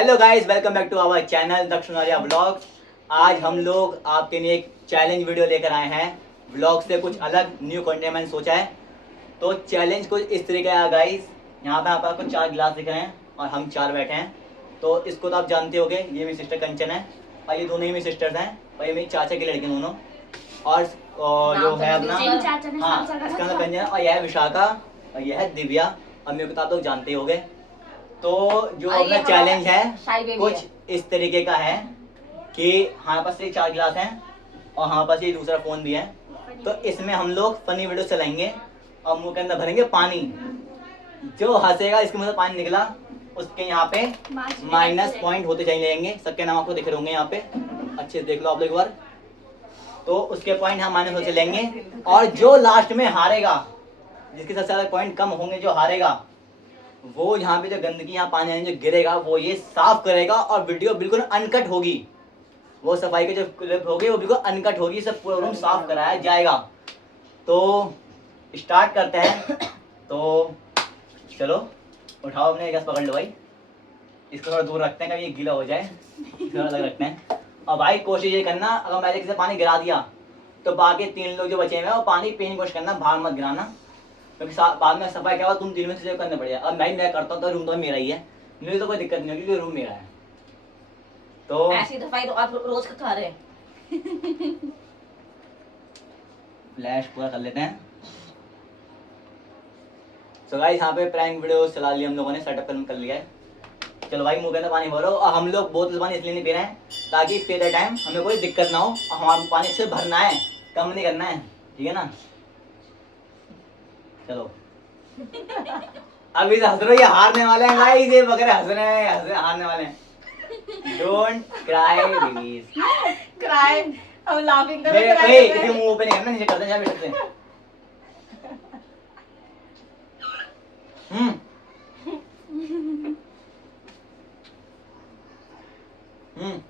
Hello guys, welcome back to our channel Dakshin Arya vlogs. आज हम लोग आपके लिए एक चैलेंज वीडियो लेकर आए हैं। व्लॉग से कुछ अलग न्यू कंटेंट मैंने सोचा है। तो चैलेंज कुछ इस तरीके का है गाइस। यहाँ पे आपको 4 गिलास दिख रहे हैं और हम 4 बैठे हैं। तो इसको तो आप जानते होंगे, ये मेरी सिस्टर कंचन है और ये दोनों ही मेरी सिस्टर्स हैं और ये मेरी चाचा की लड़की दोनों। और जो है अपना, हाँ, इसका नाम कंचन है और यह है विशाखा और यह है दिव्या। और मेरे को तो आप लोग जानते ही होंगे। तो जो अपना चैलेंज है कुछ इस तरीके का है कि हमारे पास ये 4 गिलास हैं और हमारे पास ये दूसरा फोन भी है। तो इसमें हम लोग फनी वीडियो चलाएंगे और मुंह के अंदर भरेंगे पानी। जो हंसेगा, इसके मुंह से पानी निकला, उसके यहाँ पे माइनस पॉइंट होते चले जाएंगे। सबके नाम आपको दिख रहे होंगे यहाँ पे, अच्छे से देख लो आप लोग एक बार। तो उसके पॉइंट हम माइनस होते चलेंगे और जो लास्ट में हारेगा, जिसके सबसे ज्यादा पॉइंट कम होंगे, जो हारेगा वो यहाँ पे जो गंदगी यहाँ पानी जो गिरेगा वो ये साफ करेगा। और वीडियो बिल्कुल अनकट होगी। वो सफाई की जो क्लिप होगी वो बिल्कुल अनकट होगी, सब पूरा रूम साफ कराया जाएगा। तो स्टार्ट करते हैं। तो चलो उठाओ, अपने गैस पकड़ लो भाई। इसको थोड़ा दूर रखते हैं, कभी ये गीला हो जाए, थोड़ा अलग रखते हैं। और भाई कोशिश ये करना, अगर मैंने किसी पानी गिरा दिया तो बाकी 3 लोग जो बचे हुए हैं वो पानी पीने की कोशिश करना, बाहर मत गिराना। क्योंकि बाद में सफाई क्या हुआ, तुम 3 में से करना पड़ेगा। अब मैं करता हूँ तो रूम तो मेरा ही है, मुझे तो कोई दिक्कत नहीं होगी क्योंकि रूम मेरा है। तो ऐसी दफाई तो आप रोज खा रहे हैं। फ्लैश पूरा कर लेते हैं। सो गाइस, यहाँ पे प्रैंक वीडियो चला लिया हम लोगों ने, सेटअप कर लिया है। चलो भाई, मुंह के अंदर पानी भरो। और हम लोग बोतल पानी इसलिए नहीं पी रहे हैं ताकि पीते टाइम हमें कोई दिक्कत ना हो। और हमारा पानी से भरना है, कम नहीं करना है, ठीक है ना। चलो अभी हंस रहे, ये हारने वाले हैं गाइस, ये बकरे हंस रहे हैं, हारने वाले हैं। Don't cry please. क्राई, हम लाफिंग कर भाई रहे हैं। इसे मुंह पे नहीं करना, नीचे करते हैं जहाँ बैठते हैं। हम्म हम्म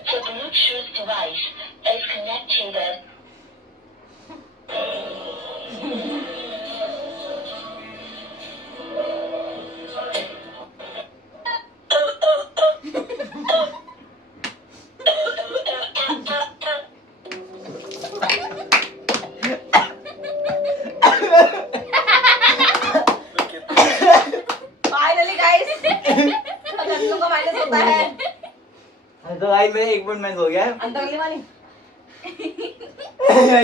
The Bluetooth device is connected. Finally guys, अंदर का माइनस होता है। तो गाइस मेरे 1 पॉइंट माइनस हो गया है। अंदर वाली वाली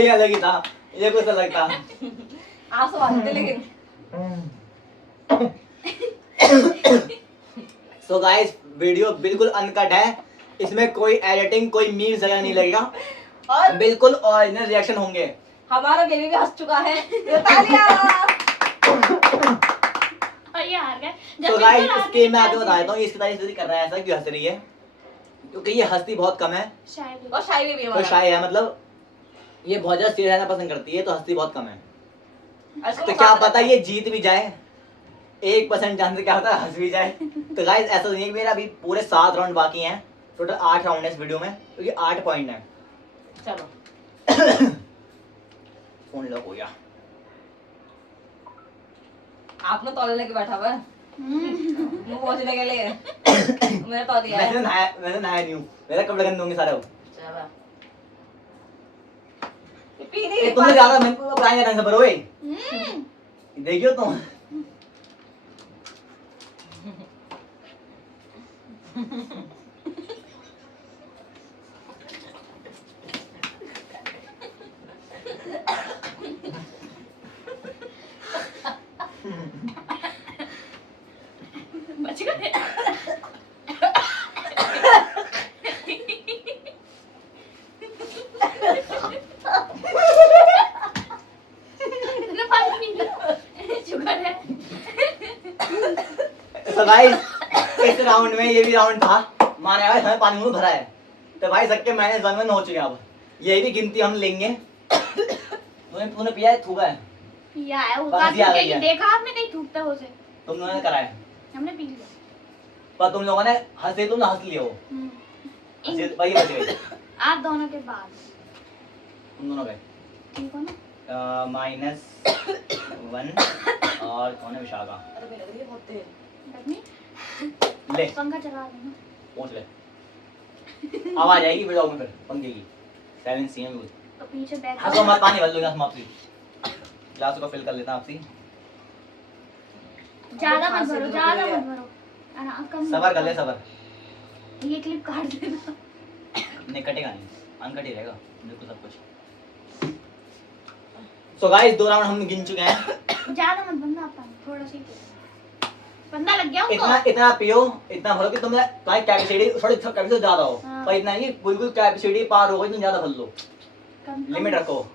ये अलग ही था, ये कुछ अलग था। आप सब आते लेकिन सो गाइस, वीडियो बिल्कुल अनकट है, इसमें कोई एडिटिंग, कोई मीम्स वगैरह नहीं लगेगा और बिल्कुल ओरिजिनल रिएक्शन होंगे। हमारा बेबी भी हंस चुका है। तालियां। और ये हार गए। तो गाइस, इसके मैं आपको बता देता हूँ इसकी तारीफ इसलिए कर रहा है, ऐसा क्यों हंस रही है, क्योंकि ये हंसती बहुत कम है। शायद और शाही बेबी तो हमारा। शाय है, मतलब ये बहुत ज्यादा सीरियस रहना पसंद करती है, तो हंसती बहुत कम है। इसको तो क्या पता ये जीत भी जाए, 1% चांस क्या होता है हंस भी जाए। तो गाइस ऐसा नहीं है कि मेरा अभी पूरे 7 राउंड बाकी हैं, टोटल 8 राउंड है इस वीडियो में, क्योंकि 8 पॉइंट है। चलो फोन लॉक हो गया। आपने तौले लेके बैठा हुआ है मुंह पहुंचने के लिए। मेरा तौलिया है। मैंने नहाया नहीं हूँ, मेरा कपड़े गंदे होंगे सारे। चलो ये पी नहीं ये रही तुमने पानी। ज्यादा मेरे को प्राइम ढंग से भरो। देखियो तुम। बच गए। इतना पानी पी लो, शुगर है। तो गाइस, इस राउंड में ये भी राउंड था, माने भाई हमें पानी में भरा है। तो भाई सबके -1 हो चुके हैं। अब ये भी गिनती हम लेंगे। तूने पिया है, थूका है? पिया है, वो बाजी आ गई है। देखा आपने, नहीं थूकता उसे। तुम लोगों ने कराया? हमने पी लिया। पर तुम लोगों ने हंसे, तुम हंस लिए हो, हंसे वही बच गई। आप दोनों के बाद तुम दोनों गए ठीक हो ना? -1 और कौन है विशाखा। अरे मेरे लग रही है बहुत तेज। रजनी, ले पंखा चला देना। पहुंच ले। आवाज आएगी वीडियो में फिर पंखे की। 7 cm तो पीछे बैठ हंसो मत, पानी भर लो ग्लास में आपसी। ग्लास को फिल कर लेता आपसी। ज्यादा मत भरो, ज्यादा मत भरो। कम सबर कर ले, सबर। ये क्लिप काट देना। नहीं कटेगा नहीं, अनकट ही रहेगा बिल्कुल सब कुछ। सो गाइस 2 राउंड हम गिन चुके हैं। ज्यादा मत भरना, आप थोड़ा सा ही बंदा लग गया इतना उनको। इतना पियो, इतना भरो कि तुम्हें तुम्हारी कैपेसिटी थोड़ी कैपेसिटी ज्यादा हो। हाँ। पर इतना नहीं बिल्कुल कैपेसिटी पार हो गई, तुम ज्यादा भर लो। लिमिट रखो।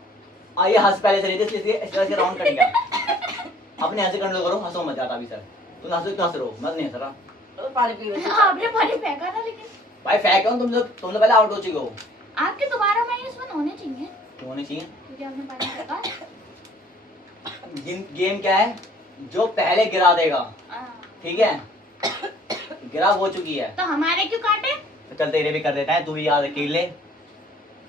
ये हंस पहले से रही थी इसलिए इस तरह से राउंड कट गया। अपने हंसे कंट्रोल करो, हंसो मत ज्यादा अभी सर। तुम हंसो क्यों हंस रहे हो? मत नहीं हंस रहा तो पानी पी लो। आपने पानी फेंका था लेकिन भाई। फेंक क्यों? तुम लोग पहले आउट हो चुके हो। आपके दोबारा -1 होने चाहिए क्यों होने चाहिए? क्योंकि आपने पानी फेंका। गेम क्या है? जो पहले गिरा देगा, ठीक है, गिरा हो चुकी है। तो हमारे क्यों काटे? तो चल तेरे भी कर देता है, तू भी याद रख ले।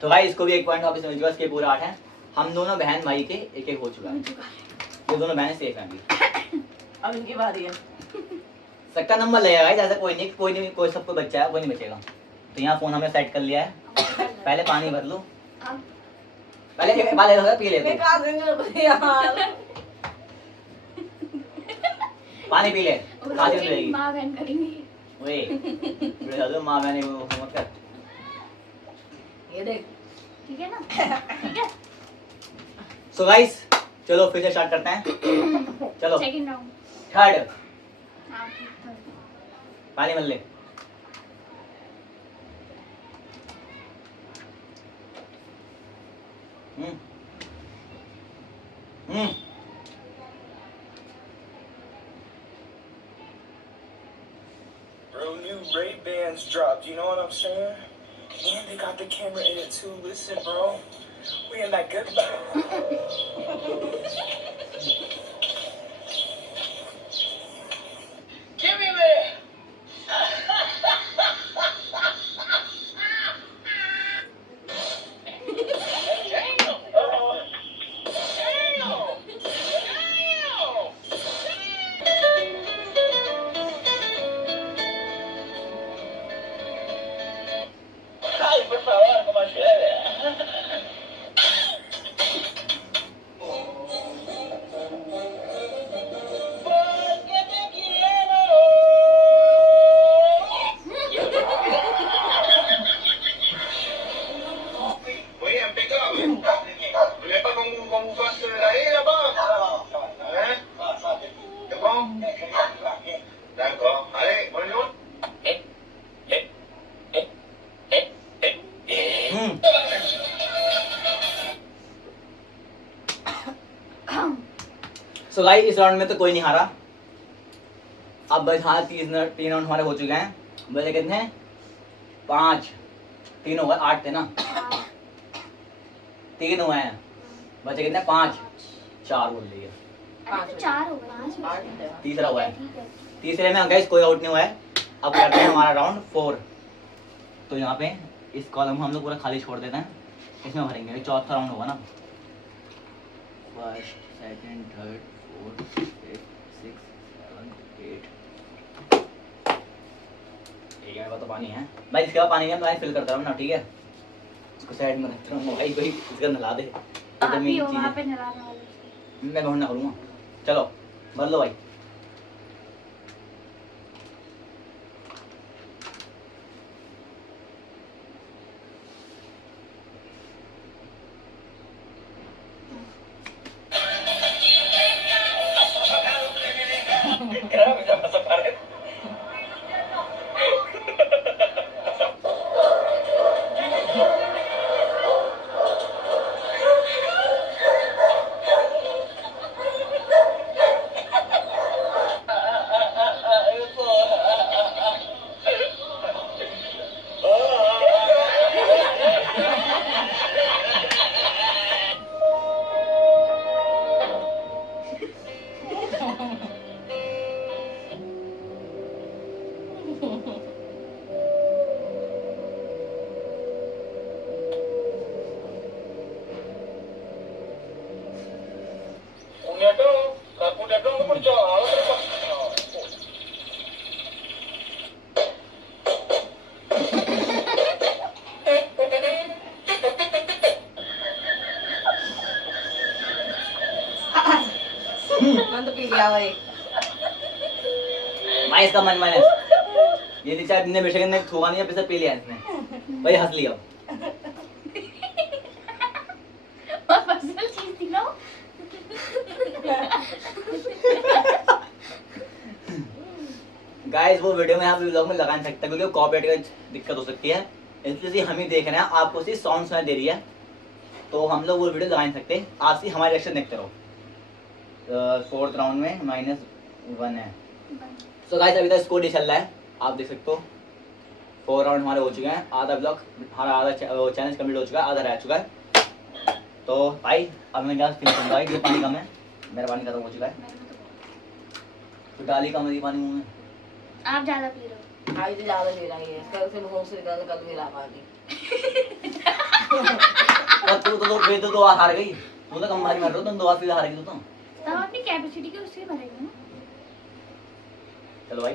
तो भाई इसको भी 1 पॉइंट वापस समझ इसके पूरे 8 हैं। हम दोनों बहन भाई के 1-1 हो चुका है। ये दोनों बहनें सेफ हैं अभी। अब इनकी बारी है। सबका नंबर लगेगा गाइस, ऐसा कोई नहीं, कोई सबको बच्चा है, कोई नहीं बचेगा। तो यहाँ फोन हमने सेट कर लिया है। पहले पानी भर लो, अब पहले एक बार ले पी ले मैं तू। कहाँ से यार। पानी पी ले, खाती रहेगी। माँ बहन करेंगी। ओए बड़े माँ मैंने वो मत कर। ये देख। ठीक है ना? ठीक है। सो गाइस चलो फिर से स्टार्ट करते हैं। चलो सेकंड राउंड। थर्ड। हाँ ठीक है। पानी भर ले। हम्म हम्म Bro, new Ray-Bans dropped, you know what I'm saying? And they got the camera in it too. Listen, bro, we in that good life. Give me that. Ay, por favor, como llueve. Porque te quiero. Muy bien, impecable. Lepas kung fast na ira ba? Eh? Diba? Dako. Ay, ano? So guys इस round में तो कोई नहीं हारा। अब बस हाँ 3 round हमारे हो चुके हैं। बचे कितने हैं? 5। 3 हो गए, 8 थे ना? 3 हुए हैं। बचे कितने? 5। 4 बोल रही है। अरे तो 4 हो गए। तीसरा हुआ है। ठीक है। तीसरे में गाइस कोई आउट नहीं हुआ है। अब करते हैं हमारा राउंड 4। तो यहाँ पे इस कॉलम को हम लोग पूरा खाली छोड़ देते हैं, इसमें भरेंगे। ये चौथा राउंड होगा ना? First, second, third, fourth, fifth, 6, 7, 8। ठीक है, मेरे पास तो पानी है भाई। इसके बाद पानी में मैं फिल करता रहूँ ना, ठीक है? इसको साइड में रखता हूँ भाई, कोई इसका नला दे। आप ही हो वहाँ पे नलाने वाले। मैं ढूंढना करूँगा। चलो भर लो भाई। Grabe ka pa sa pared. मैंने तो पी लिया भाई। माइस का मन माइनस। ये चाय ने बेशक ने थूका नहीं, पैसा पी लिया इसने। भाई हंस लिया। और पर्सनल चीज दिखाओ। गाइस वो वीडियो में आप व्लॉग में लगा नहीं सकता क्योंकि कॉपीराइट का दिक्कत हो सकती है, इसलिए हम ही देख रहे हैं, आपको सिर्फ साउंड सुनाई दे रही है, तो हम लोग वो वीडियो लगा नहीं सकते। आप सिर्फ हमारे रिएक्शन देखते रहो। फोर्थ राउंड में -1 है। सो गाइस अभी तक स्कोर चल रहा है, आप देख सकते हो। 4 राउंड हमारे हो चुके हैं, आधा ब्लॉक हमारा आधा चैलेंज कंप्लीट हो चुका है, आधा रह चुका है। तो भाई अब मैं ग्लास फिनिश करूंगा। ये पानी कम है, मेरा पानी खत्म हो चुका है, तो डाली कम है पानी मुंह में। आप ज्यादा पी रहे हो। आज तो ज्यादा ले रहा है, कल से मुंह से निकाल कल भी ला पाती। और तू तो हार गई, तू तो कम मारी मार रहा, तुम 2 बार फिर हार गई तो। तो अपनी कैपेसिटी के उससे भरेंगे ना। चलो भाई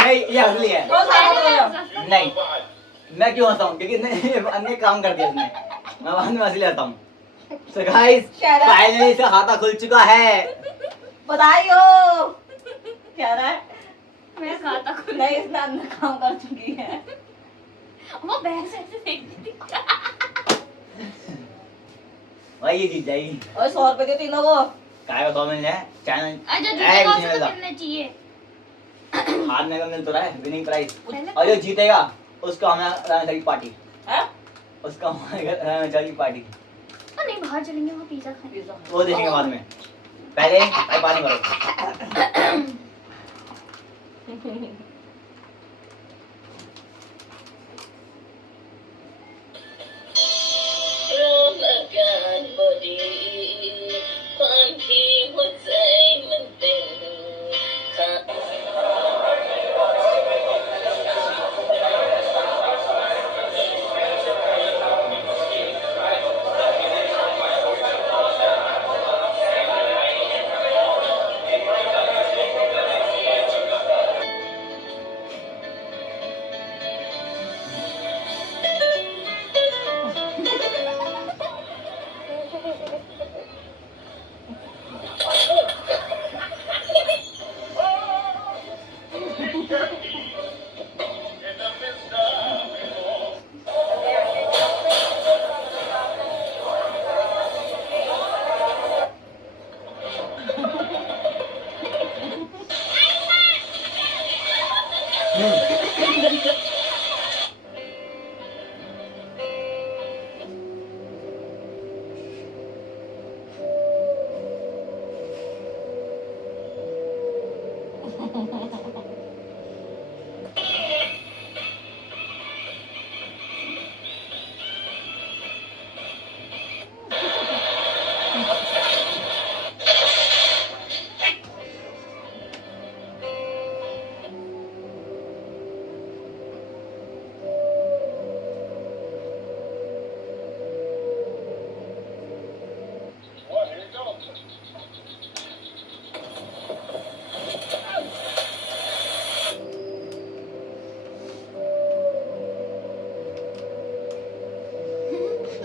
नहीं ये असली है। नहीं मैं क्यों हंसा हूँ क्योंकि अन्य काम कर दिया इसने, मैं बाद में असली हंसा हूँ। So guys फाइनली इसका खाता खुल चुका है। बताइयो क्या रहा है? मेरा खाता खुल नहीं इसने अंदर काम कर चुकी है। वो भैंस ऐसे देखती थी। भाई ये जीत जाएगी। और 100 रुपए के तीनों को। काय का 100 मिल जाए चैनल अच्छा जीतेगा उसे तो मिलना चाहिए। हारने का मिल तो रहा है विनिंग प्राइस, पहले और जो जीतेगा उसको हमें पार्टी, हैं? उसका हमारी पार्टी तो नहीं बाहर चलेंगे वहाँ पिज्जा खाने। वो देखेंगे बाद में। पहले भाई पानी भरो। Ramadan body ความที่หัวใจมันเป็นข้า 1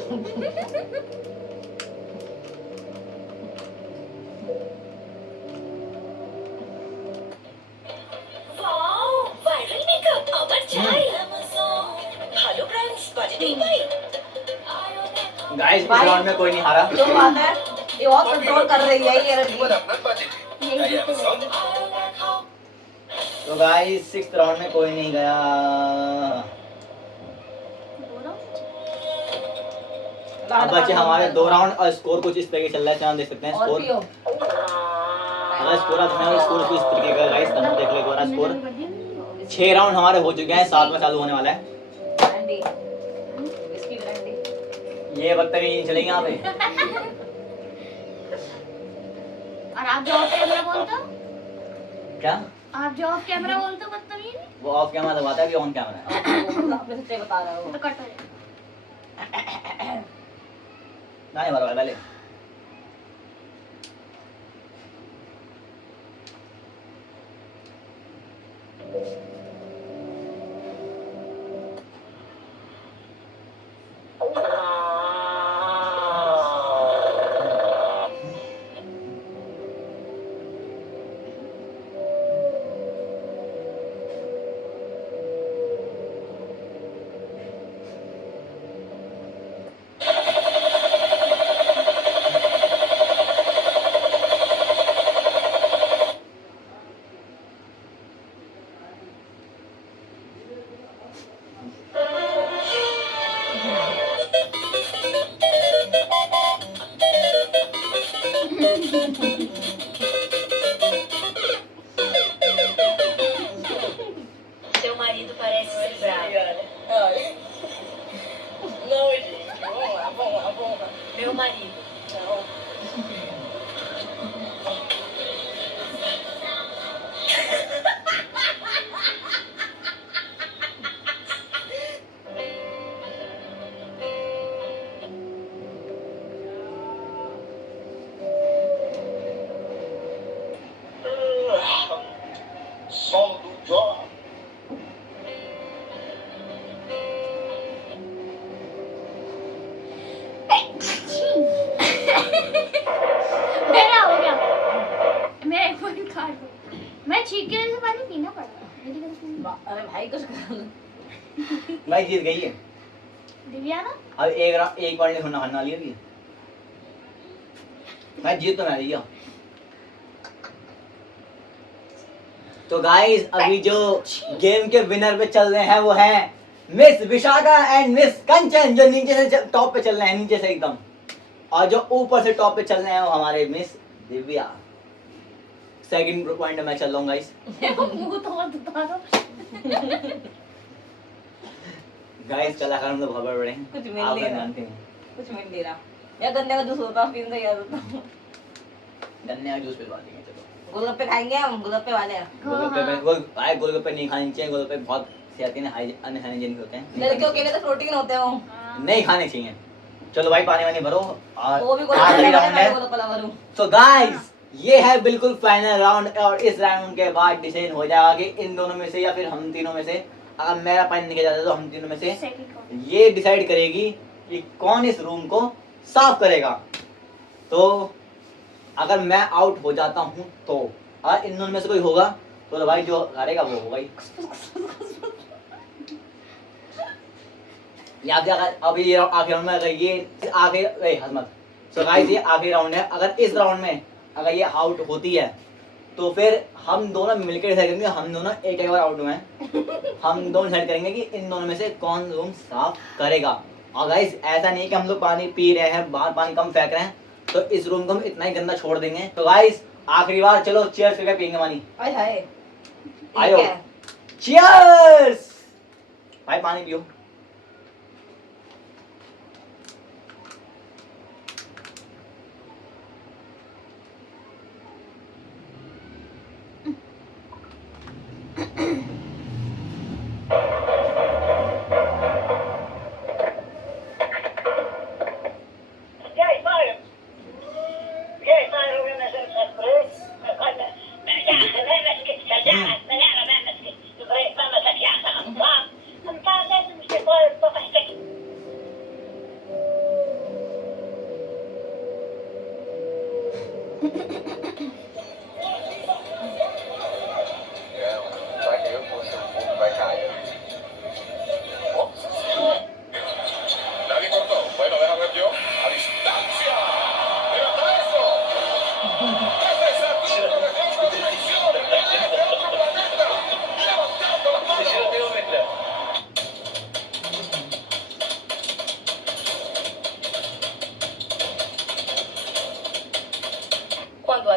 wow viral makeup আবার চাই ভালো ব্র্যান্ডস বাজেটেই পাই गाइस इस राउंड में कोई नहीं हारा। जो बात है ये बहुत कंट्रोल कर रही है ये लड़की। यही जीते गए। तो गाइस 6th राउंड में कोई नहीं गया। बोलो। अब बचे हमारे 2 राउंड और स्कोर कुछ इस तरीके चल रहा है, चैनल देख सकते हैं और स्कोर। पियो। अगर स्कोर आप मैं स्कोर कुछ इस तरीके का गाइस हम देख ले एक बार स्कोर। कर दिया। 6 राउंड हमारे हो चुके हैं, 7वां चालू होने वाला है। ब्रांडी इसकी ब्रांडी ये बदतमीजी नहीं चलेगी यहाँ पे। और आप जो ऑफ कैमरा बोलते हो, क्या आप जो ऑफ कैमरा बोलते हो बदतमीज वो ऑफ कैमरा दबाता है कि ऑन कैमरा है? अपने सच्चाई बता रहा तो हूँ। कट हो जाएगा। नहीं मरवा पहले। Seu marido parece ser bravo. Não, gente, vamos lá. Meu marido. Som do Jó. मेरा हो गया। मेरा एक पॉइंट काट दो। मैं छींक के से पानी पीना पड़ा। मेरी गलती नहीं। अरे भाई कुछ कर भाई जीत गई है। दिव्या ना अब एक बार नहीं होना हारना लिया भी। मैं जीत तो मैं लिया। तो गाइस अभी जो गेम के विनर पे चल रहे हैं वो हैं मिस विशाखा एंड मिस कंचन, जो नीचे से टॉप पे चल रहे हैं, नीचे से एकदम। और जो ऊपर से टॉप पे चल रहे हैं वो हमारे मिस दिव्या। सेकंड पॉइंट में मैं चल रहा हूँ गाइस। मुंह तो मत उतारो। गाइस कलाकार हम लोग बहुत बड़े हैं, कुछ मिल आप नहीं रहा। जानते हैं। कुछ मिल नहीं रहा। या गन्ने का जूस होता पीने का याद होता। गन्ने का जूस पिलवा देंगे चलो। गोलगप्पे खाएंगे हम, गोलगप्पे वाले हैं। गोलगप्पे नहीं खाने चाहिए, गोलगप्पे बहुत अनहाइजीनिक होते हैं। लड़कियों के लिए तो प्रोटीन होते हैं वो। नहीं खाने चाहिए। चलो भाई पानी वानी भरो और वो भी आखिरी राउंड है। गोलगप्पे लगा लूं। सो गाइस ये है बिल्कुल फाइनल राउंड और इस राउंड के बाद डिसीजन हो जाएगा कि इन दोनों में से या फिर हम तीनों में से, अगर मेरा पॉइंट निकल जाता है तो हम तीनों में से सेकंड कौन? ये डिसाइड करेगी कि कौन इस रूम को साफ करेगा। तो अगर मैं आउट हो जाता हूँ तो अगर इन दोनों में से कोई होगा तो भाई जो हारेगा वो होगा ही। या फिर अगर अभी ये आखिरी राउंड में अगर ये आखिरी हजमत सो गाइस ये आखिरी राउंड है, अगर इस राउंड में अगर ये आउट होती है तो फिर हम दोनों मिलकर डिसाइड करेंगे, हम दोनों एक बार आउट हुए हैं, हम दोनों डिसाइड करेंगे कि इन दोनों में से कौन रूम साफ करेगा। और गाइस ऐसा नहीं कि हम लोग पानी पी रहे हैं, बाहर पानी कम फेंक रहे हैं तो इस रूम को हम इतना ही गंदा छोड़ देंगे। तो गाइस आखिरी बार चलो चीयर्स करके पियेंगे पानी। आय हाय। आयो चीयर्स। भाई पानी पियो। Jij, Mario. Jij, Mario, we zijn het terug. Ja,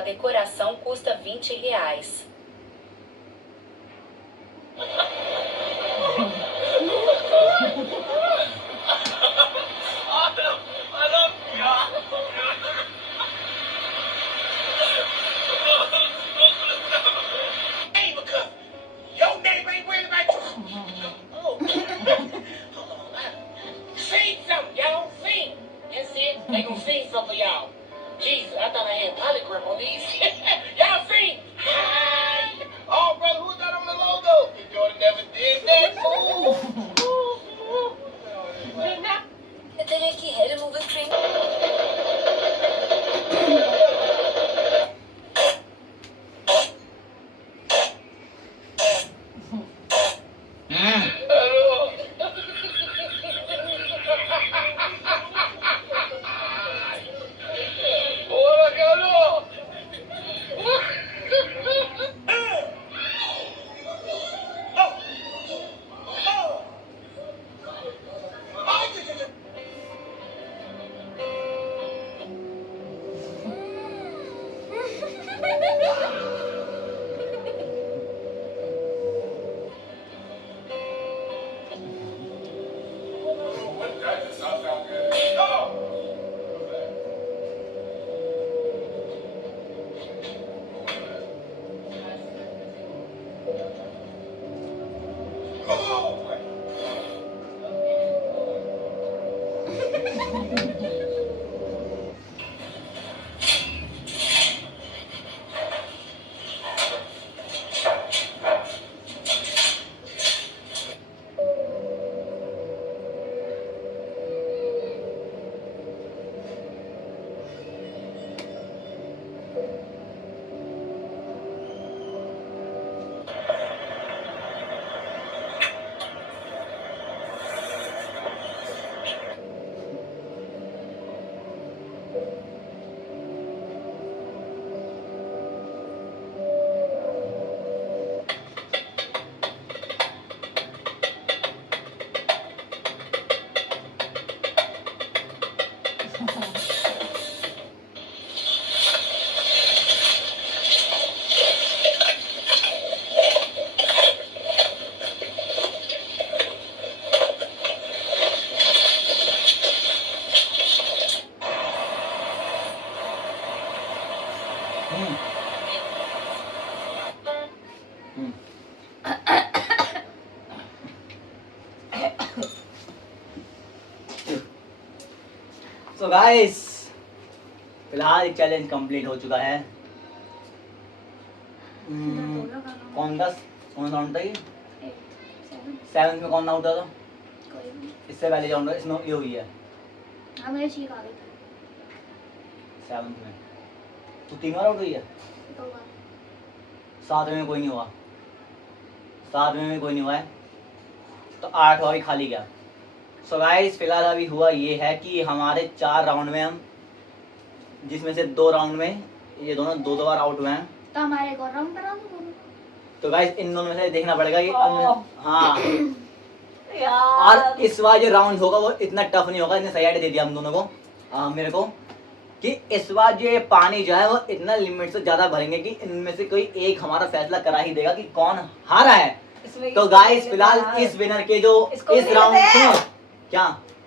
decoração custa R$20. Your neighbor ain't worried about you. Oh. Hold on. Sing something. Y'all sing. That's it. They gonna sing something for y'all. Jesus, I thought I had polygraph on these. Y'all sing. Hi. Oh, brother, who's that on the logo? Jordan never did that. Ooh. कहते हैं कि hair removal cream so guys फिलहाल challenge complete हो चुका है। कौन round था ये? 7 में कौन आउट था? इससे पहले राउंड इसमें ये हुई है। हाँ मुझे ठीक आ गई 7 में तो 3 बार आउट हुई है। 7 में कोई नहीं हुआ। 7 में कोई नहीं हुआ है तो 8 हुआ, खाली गया। सो गाइस फिलहाल अभी हुआ ये है कि हमारे 4 राउंड में हम जिसमें से 2 राउंड में ये दोनों 2 बार आउट हुए हैं। तो हमारे एक और राउंड करा दो। तो गाइस इन दोनों में से देखना पड़ेगा कि हाँ यार और इस बार जो राउंड होगा वो इतना टफ नहीं होगा। इसने सही आइडिया दे दिया हम दोनों को मेरे को कि इस बार जो ये पानी जो है वो इतना लिमिट से ज्यादा भरेंगे कि इनमें से कोई एक हमारा फैसला करा ही देगा कि कौन हारा है। तो गाइस फिलहाल इस विनर के जो इस राउंड सुनो क्या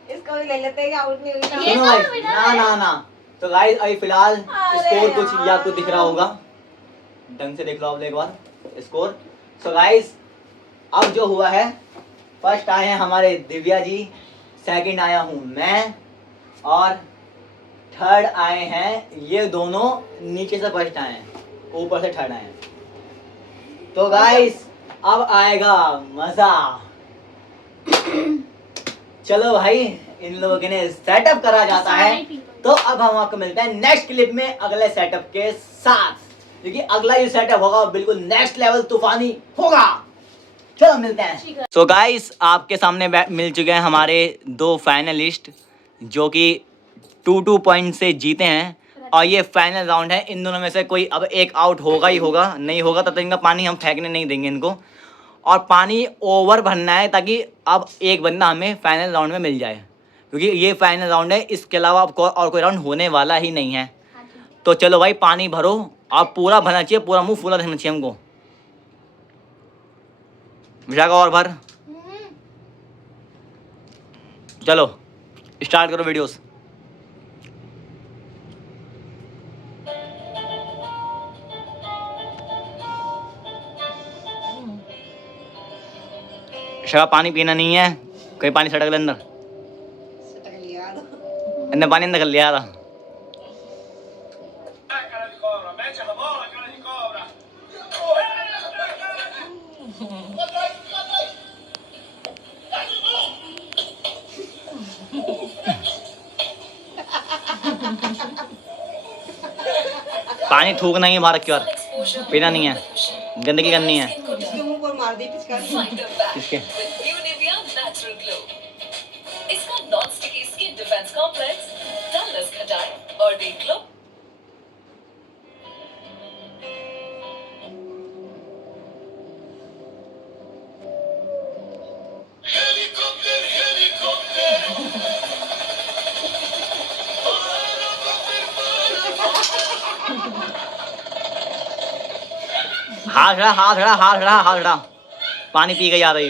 इसको भी ले लेते हैं, आउट नहीं हुई ना। ये सुनो तो गाइस winner ना है। ना ना तो गाइस अभी फिलहाल स्कोर कुछ यार। या कुछ दिख रहा होगा, ढंग से देख लो आप एक बार स्कोर। सो गाइस अब जो हुआ है फर्स्ट आए हैं हमारे दिव्या जी, सेकंड आया हूँ मैं और थर्ड आए हैं ये दोनों। नीचे से फर्स्ट आए हैं, ऊपर से थर्ड आए हैं। तो गाइस अब आएगा मजा। चलो भाई इन लोगों के ने सेटअप करा जाता है। तो अब हम आपको मिलते हैं नेक्स्ट क्लिप में अगले सेटअप के साथ, क्योंकि अगला ये सेटअप होगा बिल्कुल नेक्स्ट लेवल तूफानी होगा। चलो मिलते हैं। सो गाइस आपके सामने मिल चुके हैं हमारे 2 फाइनलिस्ट जो कि 2-2 पॉइंट से जीते हैं और ये फाइनल राउंड है। इन दोनों में से कोई अब एक आउट होगा ही होगा, नहीं होगा तब तक इनका पानी हम फेंकने नहीं देंगे इनको। और पानी ओवर भरना है ताकि अब एक बंदा हमें फाइनल राउंड में मिल जाए, क्योंकि ये फाइनल राउंड है। इसके अलावा अब और कोई राउंड होने वाला ही नहीं है। तो चलो भाई पानी भरो अब पूरा भरना चाहिए, पूरा मुंह फूला दिखना चाहिए हमको। विशाखा और भर। चलो स्टार्ट करो वीडियोस। विशाखा पानी पीना नहीं है, कहीं पानी सटक ले अंदर। अंदर पानी अंदर कर लिया था। Cara de cobra, mete a bola, cara de cobra. पानी थूकना ही है भारत की ओर, पीना नहीं है, गंदगी करनी है। इसके मुंह पर मार दी पिचकारी। किसके? New Nivea Natural Glow. इसका non sticky skin defence complex dullness घटाए और देख लो Helicopter, helicopter. हाथ खड़ा, हाथ खड़ा, हाथ खड़ा, हाथ खड़ा। पानी पी गई आ रही।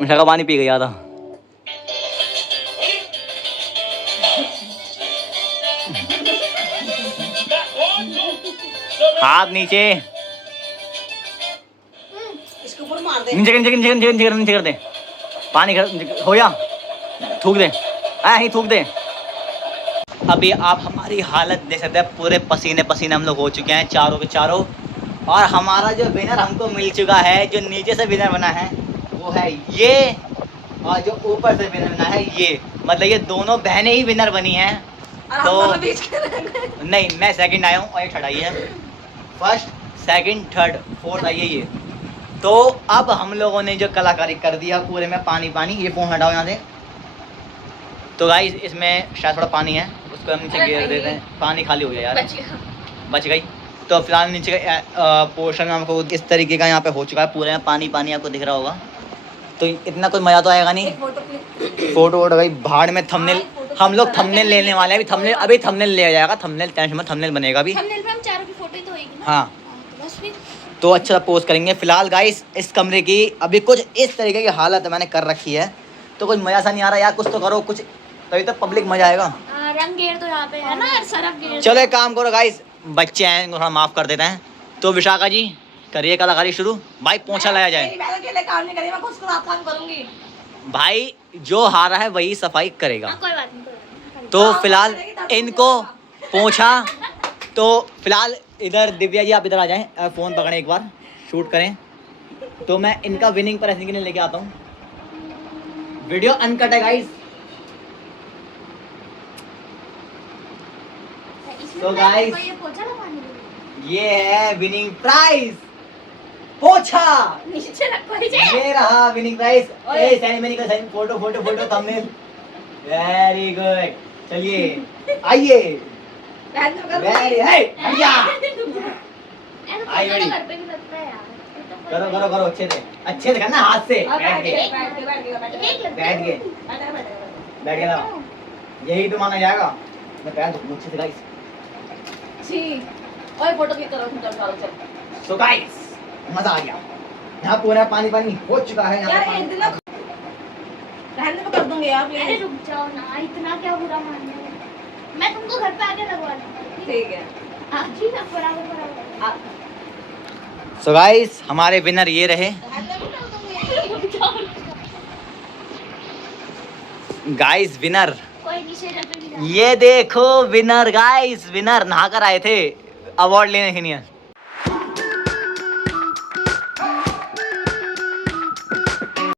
विशाखा पानी पी गई आ था। हाथ नीचे, इसके ऊपर मार दे। नीचे नीचे नीचे नीचे नीचे नीचे कर दे। पानी हो गया, थूक दे, ही थूक दे। अभी आप हमारी हालत देख सकते हैं, पूरे पसीने पसीने हम लोग हो चुके हैं चारों के चारों। और हमारा जो विनर हमको मिल चुका है, जो नीचे से विनर बना है वो है ये, और जो ऊपर से विनर बना है ये। मतलब ये दोनों बहनें ही विनर बनी हैं। और हम दोनों बीच के नहीं, मैं सेकंड आया हूँ और ये थर्ड आई है। फर्स्ट, सेकंड, थर्ड, फोर्थ आई है ये। तो अब हम लोगों ने जो कलाकारी कर दिया पूरे में पानी पानी। ये फोन हटाओ यहाँ से। तो गाइस इसमें शायद थोड़ा पानी है, उसको हम नीचे गिर देते हैं। पानी खाली हो गया यार, बच गई। तो फिलहाल नीचे का पोर्शन हमको इस तरीके का यहाँ पे हो चुका है, पूरे में पानी पानी आपको दिख रहा होगा। तो इतना कोई मज़ा तो आएगा नहीं। फोटो वोटो भाई भाड़ में। थंबनेल हम लोग थंबनेल लेने वाले हैं अभी। अभी थंबनेल लिया जाएगा। थंबनेल टेंशन मत, थंबनेल बनेगा अभी। थंबनेल पे हम चारों की फोटो ही तो होगी ना। हाँ, तो बस फिर तो अच्छा पोस्ट करेंगे। फिलहाल गाइस इस कमरे की अभी कुछ इस तरीके की हालत मैंने कर रखी है। तो कुछ मज़ा सा नहीं आ रहा यार, कुछ तो करो कुछ, तभी तो पब्लिक मजा आएगा। रंग गेर तो यहाँ पे है ना, सरफ गेर। चलो एक काम करो गाइस, बच्चे हैं इनको थोड़ा माफ़ कर देते हैं। तो विशाखा जी करिए कलाकारी शुरू। भाई पोंछा लाया जाए। मैं अकेले काम नहीं करेंगी, मैं खुद को काम करूंगी। भाई जो हारा है वही सफाई करेगा। कोई बात नहीं, कोई बात नहीं। तो फिलहाल इनको पोंछा। तो फिलहाल इधर दिव्या जी आप इधर आ जाएं, फ़ोन पकड़ें एक बार, शूट करें। तो मैं इनका विनिंग प्राइज के लिए लेके आता हूँ। वीडियो अनकट है गाइस। तो गाइस ये पोछा लगाने के लिए ये है विनिंग प्राइज, पोछा। नीचे रखो ये रहा विनिंग प्राइज। ए सेरेमनी का photo photo photo thumbnail. Very good. चलिए आइए। वेरी है भैया। आई बड़ी। घर पे भी लगता है यार। करो करो करो, अच्छे से करना, हाथ से बैठ के बैठ के बैठ के ना, यही तो माना जाएगा। मैं पैर धो अच्छे से गाइस। ओए फोटो क्लिक करो, चल चल। सो गाइस मजा आ गया। यहाँ पूरा पानी पानी हो चुका है। यहाँ यार एक दिन ना रहने में कर दूंगी आप। अरे रुक जाओ ना, इतना क्या बुरा मानने में। मैं तुमको घर पे आके लगवा दूंगी। ठीक है। ठीक है, बराबर बराबर। सो गाइस हमारे विनर ये रहे। गाइस विनर कोई नीचे घर पे भी ये देखो, विनर गाइस, विनर नहा कर आए थे अवार्ड लेने के लिए।